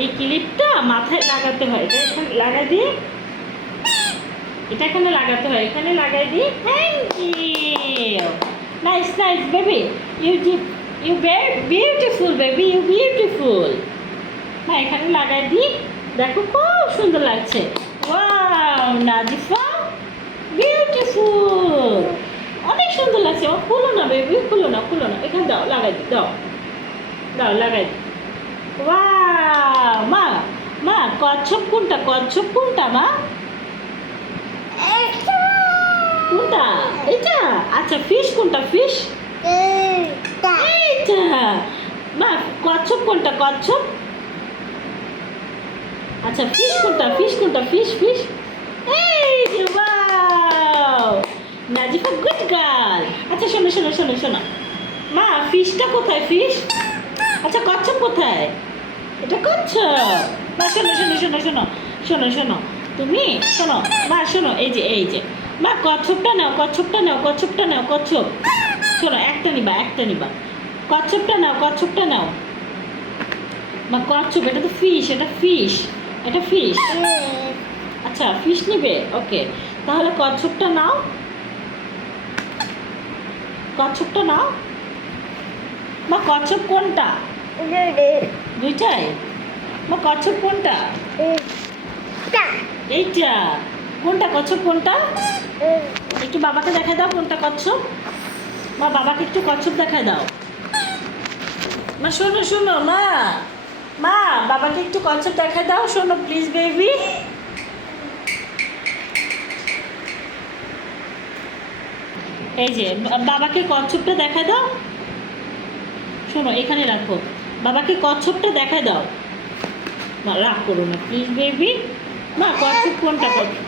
এই ক্লিপটা মাথায় লাগাতে হয়, এটা এখানে লাগাই দিয়ে, এটা এখানে লাগাতে হয়, এখানে লাগাই দিয়ে। Thank you, nice nice baby, you beautiful baby, you beautiful. না এখানে লাগাই দিই, দেখো খুব সুন্দর লাগছে। ওয়াও নাজিফা বিউটিফুল, অনেক সুন্দর লাগছে। ও খুলো না বেবি, খুলো না, খুলো না, এখানে দাও, লাগাই দিই, দাও দাও, লাগাই দিই। ওয়াও মা, মা কচ্ছপ কোনটা, কচ্ছপ কোনটা মা, কোনটা এটা? আচ্ছা ফিশ কোনটা, ফিশ এইটা। মা কচ্ছপ কোনটা, কচ্ছপ? আচ্ছা ফিশ কোনটা, ফিশ কোনটা, ফিশ ফিশ এই যে। Wow Nazifa good girl. আচ্ছা শোনো শোনো শোনো শোনো, মা ফিশটা কোথায়, ফিশ? আচ্ছা কচ্ছপ কোথায়? এটা কচ্ছপ। মা শোনো শোনো শোনো শোনো শোনো শোনো, তুমি শোনো মা, শোনো এই যে, এই যে মা কচ্ছপটা নাও, কচ্ছপটা নাও, কচ্ছপটা নাও, কচ্ছপ। শোনো একটা নিবা, একটা নিবা, কচ্ছপটা নাও, কচ্ছপটা নাও। মা কচ্ছপ, এটা তো ফিশ, এটা ফিশ, এটা ফিশ। আচ্ছা ফিশ নিবে, ওকে তাহলে কচ্ছপটা নাও, কচ্ছপটা নাও। মা কচ্ছপ কোনটা? দুইটাই। মা কচ্ছপ কোনটা? এইটা। কোনটা কচ্ছপ, কোনটা? একটু বাবাকে দেখাই দাও কোনটা কচ্ছপ। মা বাবাকে একটু কচ্ছপ দেখাই দাও। মা শোনো শোনো মা, মা বাবাকে একটু কচ্ছপ দেখাই দাও, শোনো প্লিজ বেবি। এই যে বাবাকে কচ্ছপটা দেখাই দাও, শোনো এখানে রাখো, বাবাকে কচ্ছপটা দেখাই দাও। মা রাগ করো না প্লিজ বেবি। মা কচ্ছপ কোনটা, কচ্ছপ